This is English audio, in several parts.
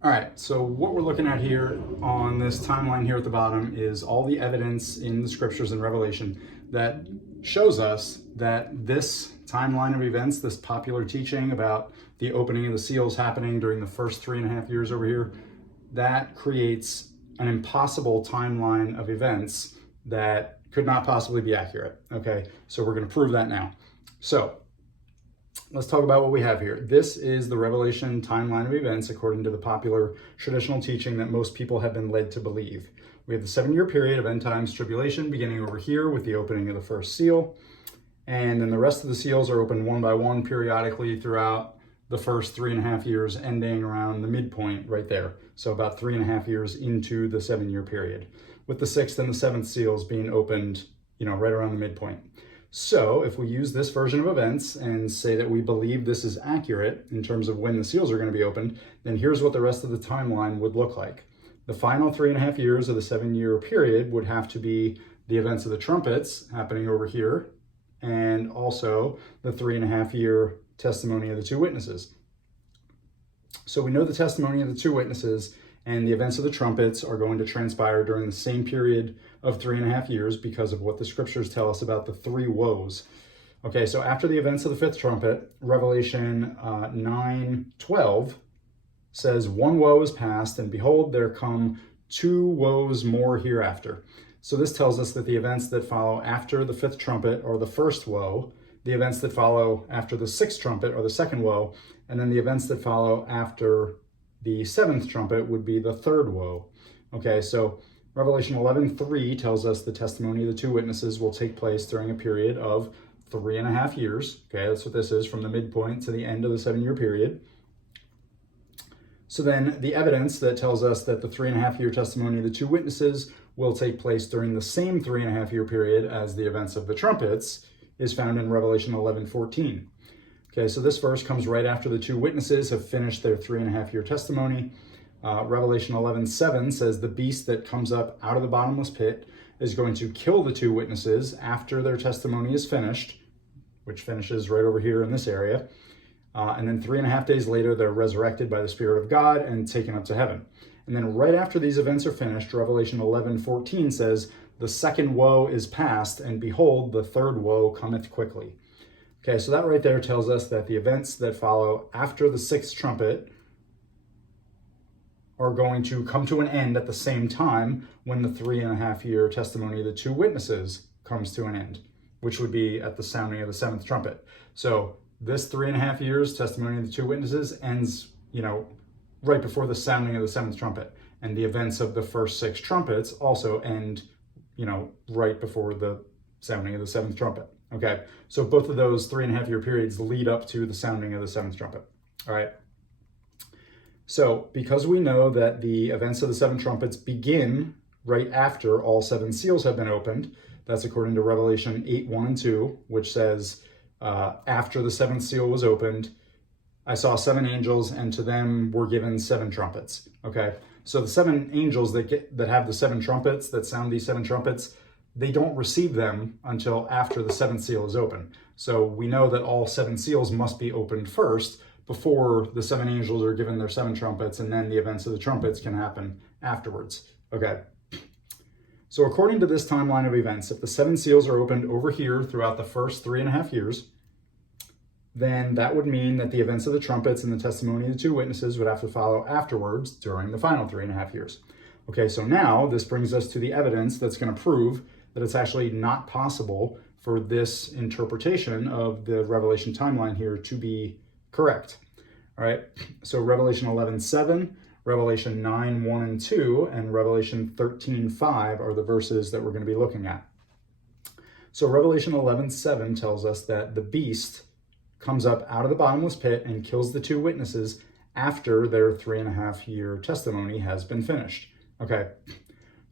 All right, so what we're looking at here on this timeline here at the bottom is all the evidence in the scriptures and Revelation that shows us that this timeline of events, this popular teaching about the opening of the seals happening during the first 3.5 years over here, that creates an impossible timeline of events that could not possibly be accurate. Okay, so we're going to prove that now. So let's talk about what we have here. This is the Revelation timeline of events according to the popular traditional teaching that most people have been led to believe. We have the 7-year period of end times tribulation beginning over here with the opening of the first seal. And then the rest of the seals are opened one by one periodically throughout the first 3.5 years, ending around the midpoint right there. So about 3.5 years into the 7-year period, with the 6th and the 7th seals being opened, right around the midpoint. So if we use this version of events and say that we believe this is accurate in terms of when the seals are going to be opened, then here's what the rest of the timeline would look like. The final 3.5 years of the 7-year period would have to be the events of the trumpets happening over here, and also the 3.5-year testimony of the two witnesses. So we know the testimony of the two witnesses and the events of the trumpets are going to transpire during the same period of 3.5 years because of what the scriptures tell us about the three woes. Okay, so after the events of the 5th trumpet, Revelation 9:12 says, "One woe is past, and behold, there come 2 woes more hereafter." So this tells us that the events that follow after the 5th trumpet are the first woe, the events that follow after the 6th trumpet are the second woe, and then the events that follow after the 7th trumpet would be the third woe. Okay, so Revelation 11:3 tells us the testimony of the two witnesses will take place during a period of 3.5 years. Okay, that's what this is, from the midpoint to the end of the 7-year period. So then the evidence that tells us that the 3.5-year testimony of the two witnesses will take place during the same 3.5-year period as the events of the trumpets is found in Revelation 11:14. Okay, so this verse comes right after the two witnesses have finished their 3.5-year testimony. Revelation 11:7 says the beast that comes up out of the bottomless pit is going to kill the two witnesses after their testimony is finished, which finishes right over here in this area. And then 3.5 days later, they're resurrected by the Spirit of God and taken up to heaven. And then right after these events are finished, Revelation 11:14 says, "The second woe is past, and behold, the third woe cometh quickly." Okay, so that right there tells us that the events that follow after the 6th trumpet are going to come to an end at the same time when the 3.5-year testimony of the two witnesses comes to an end, which would be at the sounding of the 7th trumpet. So this 3.5 years testimony of the two witnesses ends, right before the sounding of the 7th trumpet. And the events of the first 6 trumpets also end, right before the sounding of the 7th trumpet. Okay, so both of those 3.5-year periods lead up to the sounding of the 7th trumpet. All right. So because we know that the events of the 7 trumpets begin right after all 7 seals have been opened, that's according to Revelation 8:1-2, which says, after the 7th seal was opened, I saw 7 angels, and to them were given 7 trumpets. Okay, so the 7 angels that have the 7 trumpets, that sound these 7 trumpets, they don't receive them until after the 7th seal is open. So we know that all 7 seals must be opened first before the 7 angels are given their 7 trumpets, and then the events of the trumpets can happen afterwards. Okay. So according to this timeline of events, if the 7 seals are opened over here throughout the first 3.5 years, then that would mean that the events of the trumpets and the testimony of the two witnesses would have to follow afterwards during the final 3.5 years. Okay, so now this brings us to the evidence that's going to prove that it's actually not possible for this interpretation of the Revelation timeline here to be correct. All right, so Revelation 11:7, Revelation 9:1-2, and Revelation 13:5 are the verses that we're going to be looking at. So Revelation 11:7 tells us that the beast comes up out of the bottomless pit and kills the two witnesses after their 3.5-year testimony has been finished. Okay,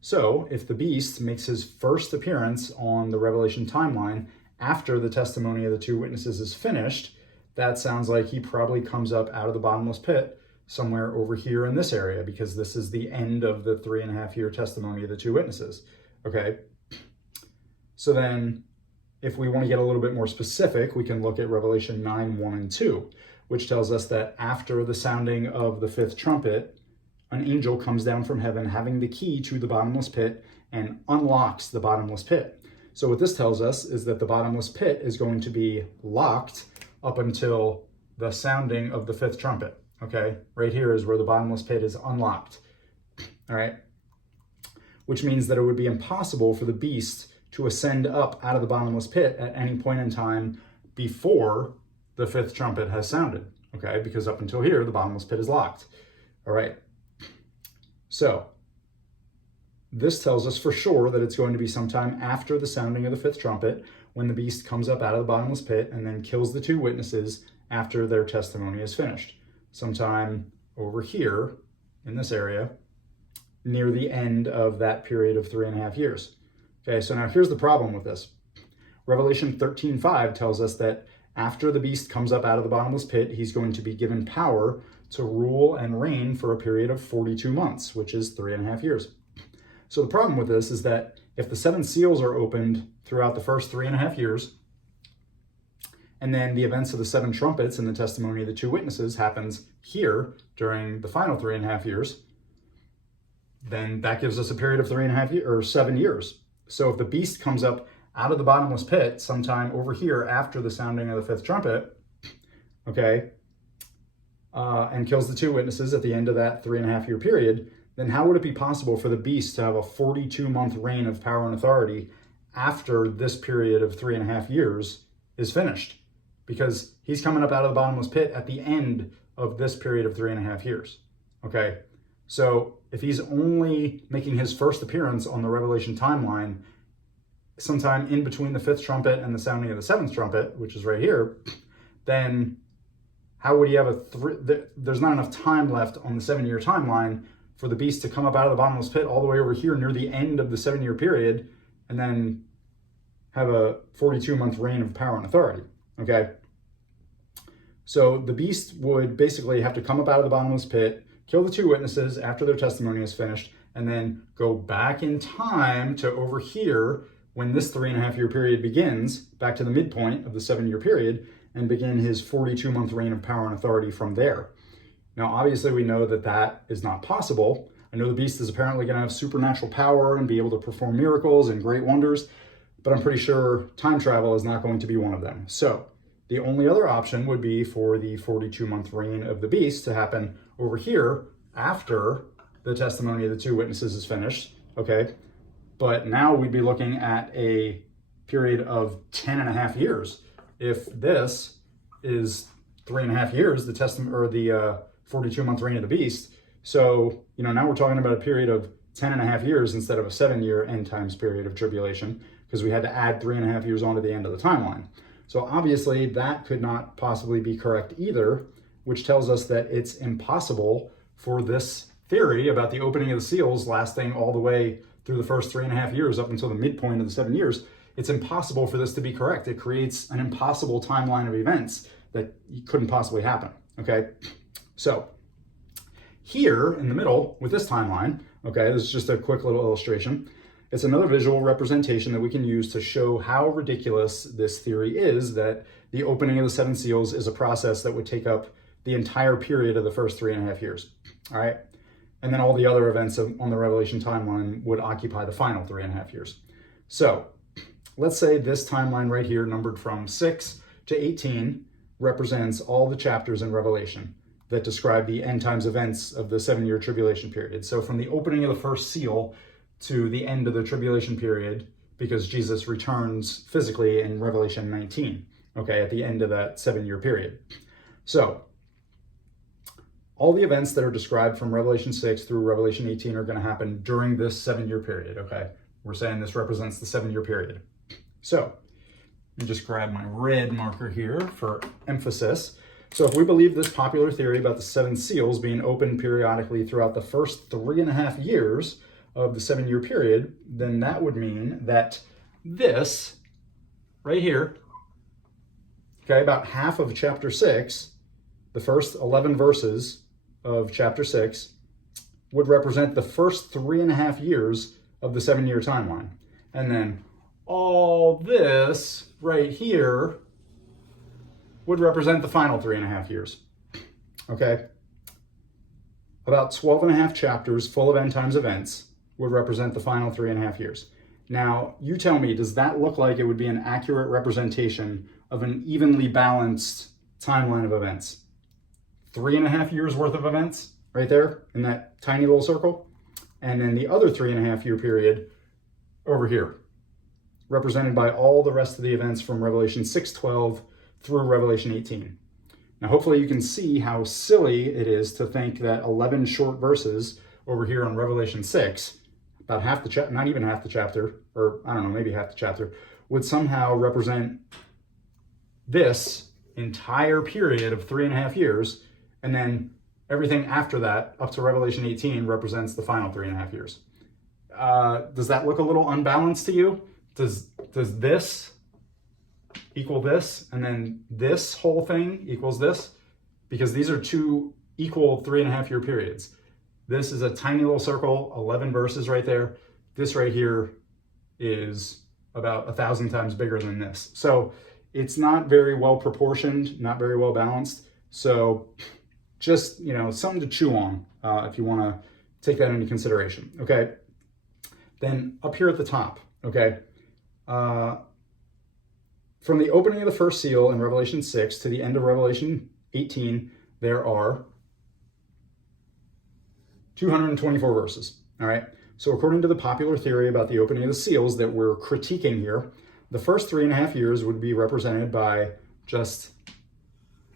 so if the beast makes his first appearance on the Revelation timeline after the testimony of the two witnesses is finished, that sounds like he probably comes up out of the bottomless pit somewhere over here in this area, because this is the end of the 3.5-year testimony of the two witnesses. Okay, so then if we want to get a little bit more specific, we can look at Revelation 9:1-2, which tells us that after the sounding of the 5th trumpet, an angel comes down from heaven having the key to the bottomless pit and unlocks the bottomless pit. So what this tells us is that the bottomless pit is going to be locked up until the sounding of the fifth trumpet. Okay, right here is where the bottomless pit is unlocked. All right, which means that it would be impossible for the beast to ascend up out of the bottomless pit at any point in time before the fifth trumpet has sounded. Okay, because up until here, the bottomless pit is locked. All right, so this tells us for sure that it's going to be sometime after the sounding of the fifth trumpet when the beast comes up out of the bottomless pit and then kills the two witnesses after their testimony is finished. Sometime over here in this area, near the end of that period of 3.5 years. Okay, so now here's the problem with this. Revelation 13:5 tells us that after the beast comes up out of the bottomless pit, he's going to be given power to rule and reign for a period of 42 months, which is 3.5 years. So the problem with this is that if the 7 seals are opened throughout the first 3.5 years, and then the events of the 7 trumpets and the testimony of the 2 witnesses happens here during the final 3.5 years, then that gives us a period of 3.5 years or 7 years. So if the beast comes up out of the bottomless pit sometime over here after the sounding of the 5th trumpet, okay, and kills the 2 witnesses at the end of that 3.5 year period, then how would it be possible for the beast to have a 42-month reign of power and authority after this period of 3.5 years is finished? Because he's coming up out of the bottomless pit at the end of this period of 3.5 years, okay? So if he's only making his first appearance on the Revelation timeline sometime in between the 5th trumpet and the sounding of the 7th trumpet, which is right here, then how would he have there's not enough time left on the 7-year timeline for the beast to come up out of the bottomless pit all the way over here near the end of the 7-year period and then have a 42-month reign of power and authority, okay? So the beast would basically have to come up out of the bottomless pit, kill the 2 witnesses after their testimony is finished, and then go back in time to over here when this 3.5 year period begins, back to the midpoint of the 7-year period, and begin his 42-month reign of power and authority from there. Now, obviously, we know that that is not possible. I know the beast is apparently going to have supernatural power and be able to perform miracles and great wonders, but I'm pretty sure time travel is not going to be one of them. So the only other option would be for the 42-month reign of the beast to happen over here after the testimony of the 2 witnesses is finished, okay? But now we'd be looking at a period of 10.5 years. If this is 3.5 years, the 42-month reign of the beast. So, now we're talking about a period of 10.5 years instead of a 7-year end times period of tribulation, because we had to add 3.5 years on to the end of the timeline. So obviously that could not possibly be correct either, which tells us that it's impossible for this theory about the opening of the seals lasting all the way through the first 3.5 years up until the midpoint of the 7 years. It's impossible for this to be correct. It creates an impossible timeline of events that couldn't possibly happen, okay? So here in the middle with this timeline, okay, this is just a quick little illustration. It's another visual representation that we can use to show how ridiculous this theory is, that the opening of the 7 seals is a process that would take up the entire period of the first 3.5 years, all right? And then all the other events on the Revelation timeline would occupy the final 3.5 years. So let's say this timeline right here, numbered from 6 to 18, represents all the chapters in Revelation that describe the end times events of the 7-year tribulation period. So from the opening of the first seal to the end of the tribulation period, because Jesus returns physically in Revelation 19, okay, at the end of that 7-year period. So all the events that are described from Revelation 6 through Revelation 18 are going to happen during this 7-year period, okay? We're saying this represents the 7-year period. So let me just grab my red marker here for emphasis. So if we believe this popular theory about the 7 seals being opened periodically throughout the first 3.5 years of the 7-year period, then that would mean that this right here, okay, about half of chapter 6, the first 11 verses of chapter 6, would represent the first 3.5 years of the 7-year timeline. And then all this right here would represent the final 3.5 years, okay? about 12 and a half chapters full of end times events would represent the final 3.5 years. Now, you tell me, does that look like it would be an accurate representation of an evenly balanced timeline of events? 3.5 years worth of events right there in that tiny little circle. And then the other 3.5 year period over here, represented by all the rest of the events from Revelation 6:12 through Revelation 18. Now, hopefully you can see how silly it is to think that 11 short verses over here on Revelation 6, about half the chapter, not even half the chapter, or I don't know, maybe half the chapter, would somehow represent this entire period of 3.5 years, and then everything after that, up to Revelation 18, represents the final 3.5 years. Does that look a little unbalanced to you? Does this equal this, and then this whole thing equals this? Because these are two equal 3.5 year periods. This is a tiny little circle, 11 verses right there. This right here is about 1,000 times bigger than this. So it's not very well proportioned, not very well balanced. So just, something to chew on if you want to take that into consideration, okay? Then up here at the top, okay? From the opening of the first seal in Revelation 6 to the end of Revelation 18, there are 224 verses, all right? So according to the popular theory about the opening of the seals that we're critiquing here, the first 3.5 years would be represented by just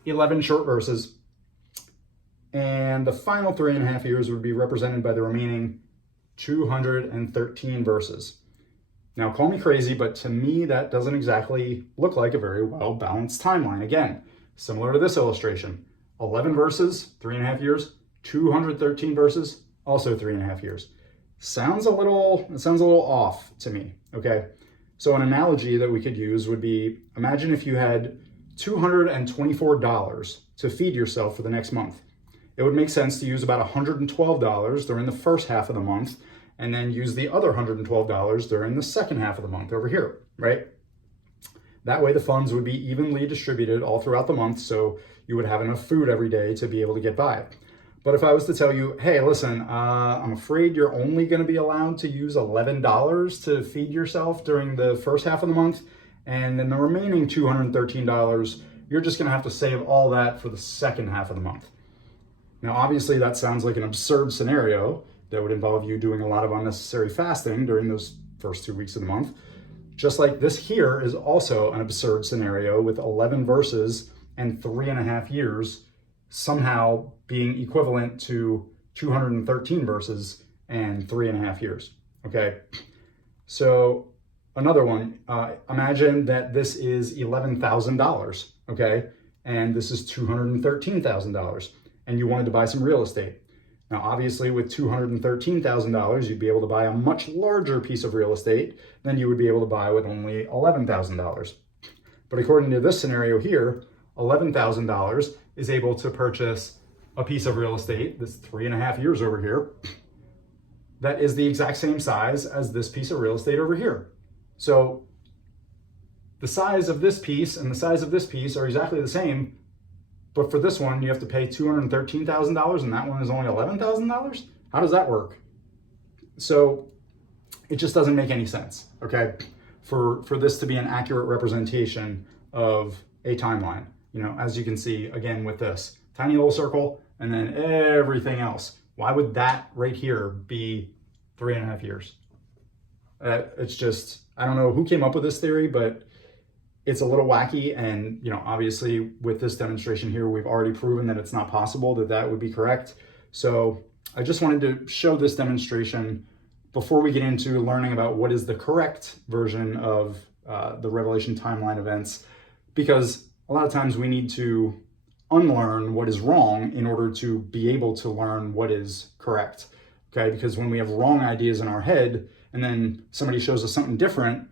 11 short verses, and the final 3.5 years would be represented by the remaining 213 verses. Now, call me crazy, but to me, that doesn't exactly look like a very well-balanced timeline. Again, similar to this illustration, 11 verses, 3.5 years, 213 verses, also 3.5 years. It sounds a little off to me, okay? So an analogy that we could use would be, imagine if you had $224 to feed yourself for the next month. It would make sense to use about $112 during the first half of the month, and then use the other $112 during the second half of the month over here, right? That way the funds would be evenly distributed all throughout the month, so you would have enough food every day to be able to get by. But if I was to tell you, hey, listen, I'm afraid you're only gonna be allowed to use $11 to feed yourself during the first half of the month, and then the remaining $213, you're just gonna have to save all that for the second half of the month. Now, obviously that sounds like an absurd scenario that would involve you doing a lot of unnecessary fasting during those first 2 weeks of the month. Just like this here is also an absurd scenario with 11 verses and 3.5 years somehow being equivalent to 213 verses and 3.5 years, okay? So another one, imagine that this is $11,000, okay? And this is $213,000, and you wanted to buy some real estate. Now, obviously, with $213,000, you'd be able to buy a much larger piece of real estate than you would be able to buy with only $11,000. But according to this scenario here, $11,000 is able to purchase a piece of real estate, this 3.5 years over here, that is the exact same size as this piece of real estate over here. So the size of this piece and the size of this piece are exactly the same, but for this one, you have to pay $213,000 and that one is only $11,000? How does that work? So it just doesn't make any sense, okay? For this to be an accurate representation of a timeline. As you can see, again, with this tiny little circle and then everything else. Why would that right here be 3.5 years? It's just, I don't know who came up with this theory, but it's a little wacky, and obviously with this demonstration here, we've already proven that it's not possible that would be correct. So I just wanted to show this demonstration before we get into learning about what is the correct version of the Revelation timeline events, because a lot of times we need to unlearn what is wrong in order to be able to learn what is correct, okay? Because when we have wrong ideas in our head and then somebody shows us something different,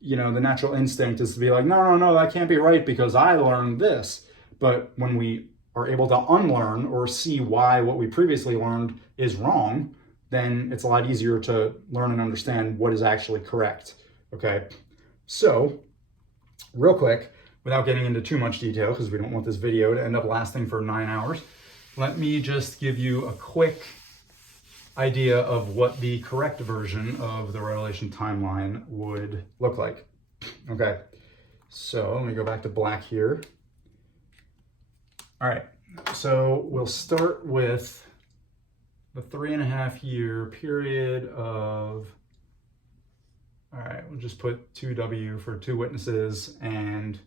the natural instinct is to be like, no, that can't be right because I learned this. But when we are able to unlearn or see why what we previously learned is wrong, then it's a lot easier to learn and understand what is actually correct, okay? So, real quick, without getting into too much detail, because we don't want this video to end up lasting for 9 hours, let me just give you a quick idea of what the correct version of the Revelation timeline would look like. Okay, so let me go back to black here. All right, so we'll start with the 3.5 year period of, all right, we'll just put 2W for 2 witnesses and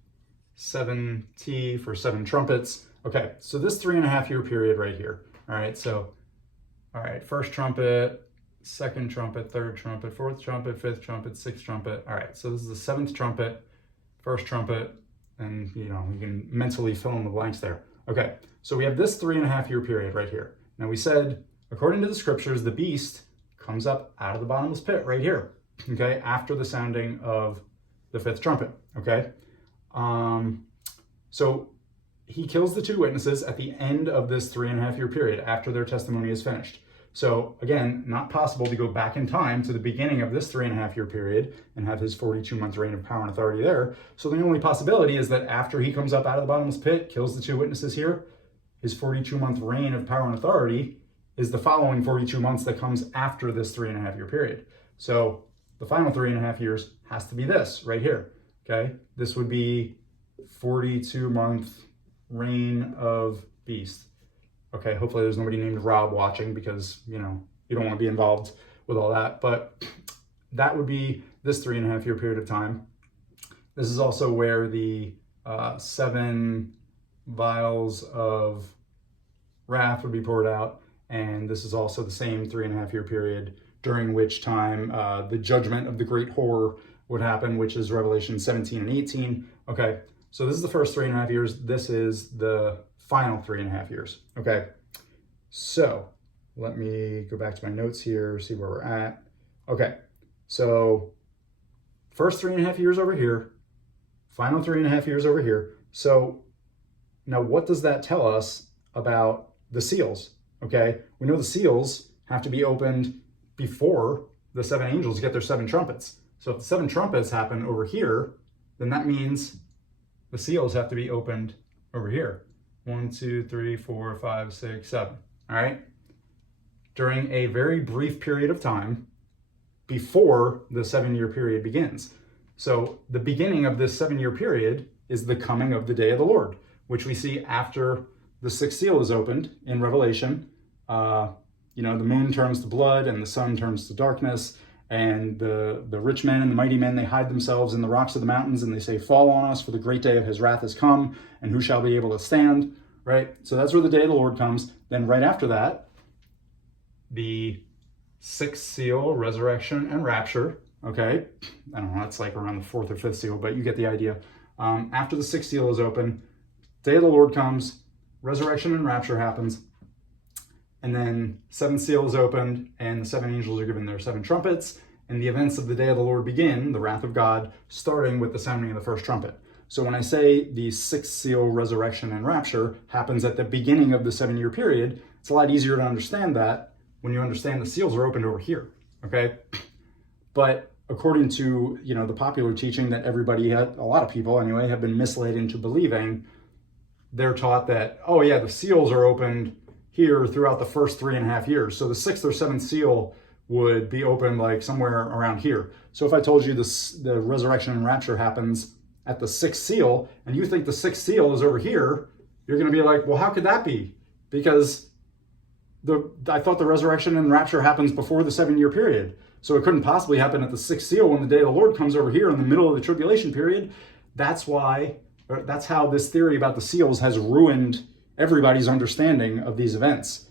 7T for 7 trumpets. Okay, so this 3.5 year period right here. All right, so, all right, first trumpet, second trumpet, third trumpet, fourth trumpet, fifth trumpet, sixth trumpet. All right, so this is the 7th trumpet, first trumpet, and you can mentally fill in the blanks there. Okay, so we have this 3.5 year period right here. Now we said, according to the scriptures, the beast comes up out of the bottomless pit right here, okay, after the sounding of the 5th trumpet, okay? So he kills the 2 witnesses at the end of this 3.5 year period after their testimony is finished. So again, not possible to go back in time to the beginning of this 3.5 year period and have his 42-month reign of power and authority there. So the only possibility is that after he comes up out of the bottomless pit, kills the 2 witnesses here, his 42-month reign of power and authority is the following 42 months that comes after this 3.5 year period. So the final 3.5 years has to be this right here, okay? This would be 42-month reign of beast. Okay, hopefully there's nobody named Rob watching because, you don't want to be involved with all that, but that would be this 3.5 year period of time. This is also where the 7 vials of wrath would be poured out, and this is also the same 3.5 year period during which time the judgment of the great whore would happen, which is Revelation 17 and 18. Okay, so this is the first 3.5 years. This is the final 3.5 years. Okay, so let me go back to my notes here, see where we're at. Okay, so first 3.5 years over here, final 3.5 years over here. So now what does that tell us about the seals? Okay, we know the seals have to be opened before the 7 angels get their 7 trumpets. So if the 7 trumpets happen over here, then that means the seals have to be opened over here. 1, 2, 3, 4, 5, 6, 7. All right? During a very brief period of time before the 7-year period begins. So the beginning of this 7-year period is the coming of the day of the Lord, which we see after the 6th seal is opened in Revelation. The moon turns to blood and the sun turns to darkness, and the rich men and the mighty men, they hide themselves in the rocks of the mountains, and they say, fall on us, for the great day of his wrath has come, and who shall be able to stand, right? So that's where the day of the Lord comes. Then right after that, the 6th seal, resurrection and rapture, okay? I don't know, that's like around the 4th or 5th seal, but you get the idea. After the 6th seal is open, day of the Lord comes, resurrection and rapture happens, and then 7th seal is opened, and the 7 angels are given their 7 trumpets, and the events of the day of the Lord begin, the wrath of God, starting with the sounding of the first trumpet. So when I say the 6th seal, resurrection, and rapture happens at the beginning of the 7-year period, it's a lot easier to understand that when you understand the seals are opened over here, okay? But according to, the popular teaching that a lot of people anyway, have been misled into believing, they're taught that, oh yeah, the seals are opened here throughout the first 3.5 years. So the 6th or 7th seal would be open like somewhere around here. So if I told you the resurrection and rapture happens at the 6th seal, and you think the 6th seal is over here, you're going to be like, well, how could that be? Because I thought the resurrection and rapture happens before the 7-year period. So it couldn't possibly happen at the 6th seal when the day of the Lord comes over here in the middle of the tribulation period. That's how this theory about the seals has ruined everybody's understanding of these events.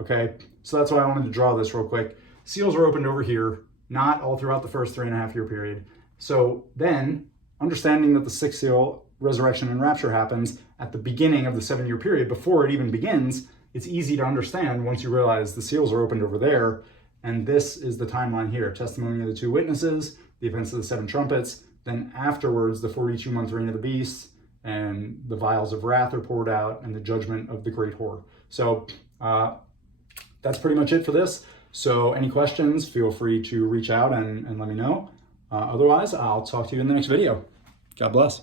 Okay, so that's why I wanted to draw this real quick. Seals are opened over here, not all throughout the first 3.5 year period. So then, understanding that the 6th seal, resurrection and rapture happens at the beginning of the 7-year period, before it even begins, it's easy to understand once you realize the seals are opened over there, and this is the timeline here. Testimony of the 2 witnesses, the events of the 7 trumpets, then afterwards the 42-month reign of the beast, and the vials of wrath are poured out, and the judgment of the great whore. So that's pretty much it for this. So any questions, feel free to reach out and let me know. Otherwise, I'll talk to you in the next video. God bless.